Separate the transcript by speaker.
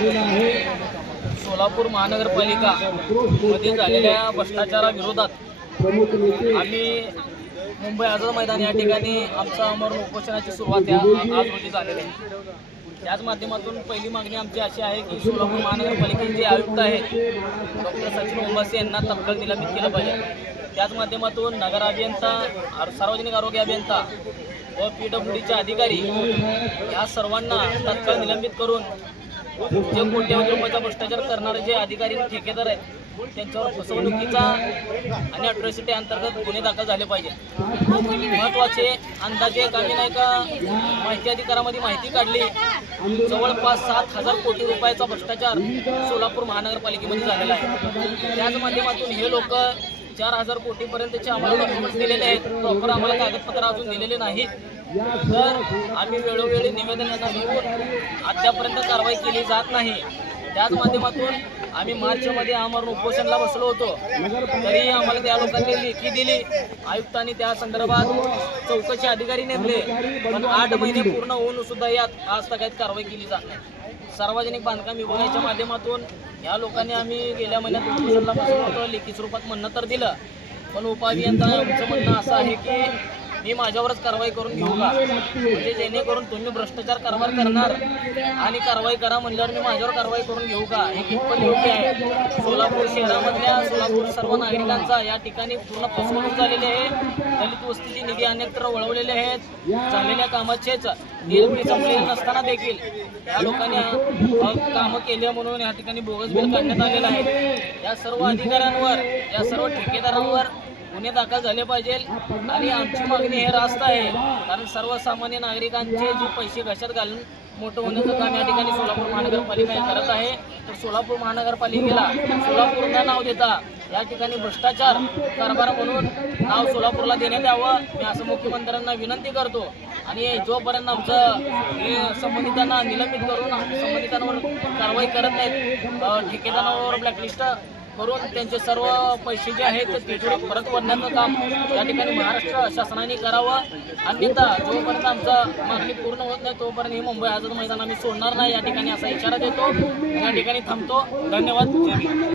Speaker 1: सोलापूर महानगरपालिका मध्ये झालेल्या भ्रष्टाचाराविरोधात आम्ही मुंबई आझाद मैदान या ठिकाणी आमचा अमर उपोषणाची सुरुवात या आज रोजी झालेली आहे त्याच माध्यमातून पहिली मागणी आमची अशी आहे की सोलापूर महानगरपालिकेचे जे आयुक्त आहेत डॉक्टर सचिन ओंबासे यांना तत्काळ निलंबित केलं पाहिजे त्याच माध्यमातून नगर अभियंता सार्वजनिक आरोग्य अभियंता व पी डब्ल्यू अधिकारी या सर्वांना तत्काळ निलंबित करून जे कोट्यावधी भ्रष्टाचार करणारे जे अधिकारी ठेकेदार आहेत त्यांच्यावर फसवणुकीचा आणि अट्रॉसिटी अंतर्गत गुन्हे दाखल झाले पाहिजे महत्त्वाचे अंदाजे काही नाही का माहिती अधिकारामध्ये माहिती काढली जवळपास सात हजार कोटी रुपयाचा भ्रष्टाचार सोलापूर महानगरपालिकेमध्ये झालेला आहे त्याच माध्यमातून हे लोक चार हजार कोटीपर्यंतचे आम्हाला डॉक्युमेंट्स दिलेले आहेत प्रॉपर आम्हाला कागदपत्र अजून दिलेले नाहीत सर आम्ही वेळोवेळी निवेदनाचा देऊन आतापर्यंत कारवाई केली जात नाही त्याच माध्यमातून आम्ही मार्च मध्ये आमरण उपोषणला बसलो होतो तरी आम्हाला त्या लोकांनी लेखी दिली आयुक्तांनी त्या संदर्भात चौकशी अधिकारी नेमले पण आठ महिने पूर्ण होऊन सुद्धा यात आज तगायत कारवाई केली जात नाही सार्वजनिक बांधकाम विभागाच्या माध्यमातून या लोकांनी आम्ही गेल्या महिन्यात उपोषणला बसलो होतो लेखी स्वरूपात म्हणणं तर दिलं पण उपाभियंता आमचं म्हणणं असं आहे की मी माझ्यावरच कारवाई करून घेऊ का म्हणजे जेणेकरून तुम्ही भ्रष्टाचार कारवाई करणार आणि कारवाई करा म्हणल्यावर मी माझ्यावर कारवाई करून घेऊ का हे कितपत योग्य आहे सोलापूर शहरामधल्या सोलापूर सर्व नागरिकांचा या ठिकाणी पूर्ण फसवणूक झालेली आहे दलित वस्तीची निधी अनेकत्र वळवलेले आहेत झालेल्या कामाचेच निर्मिती संपलेली नसताना देखील या लोकांनी कामं केली म्हणून या ठिकाणी बोगस बिल काढण्यात आलेलं आहे या सर्व अधिकाऱ्यांवर या सर्व ठेकेदारांवर गुन्हे दाखल झाले पाहिजे आणि आमची मागणी हे रास्त आहे कारण सर्वसामान्य नागरिकांचे जे पैसे घशात घालून मोठं होण्याचं काम या ठिकाणी सोलापूर महानगरपालिका करत आहे तर सोलापूर महानगरपालिकेला सोलापूर नाव देता या ठिकाणी भ्रष्टाचार कारभार म्हणून नाव सोलापूरला देण्यात यावं मी असं मुख्यमंत्र्यांना विनंती करतो आणि जोपर्यंत आमचं संबंधितांना निलंबित करून संबंधितांवर कारवाई करत नाहीत ठेकेदारांवर ब्लॅकलिस्ट करून त्यांचे सर्व पैसे जे आहेत ते परत वडण्याचं काम या ठिकाणी महाराष्ट्र शासनाने करावं अन्यथा जोपर्यंत आमचा मागणी पूर्ण होत नाही तोपर्यंत हे मुंबई आझाद मैदान आम्ही सोडणार नाही या ठिकाणी असा इशारा देतो या ठिकाणी थांबतो धन्यवाद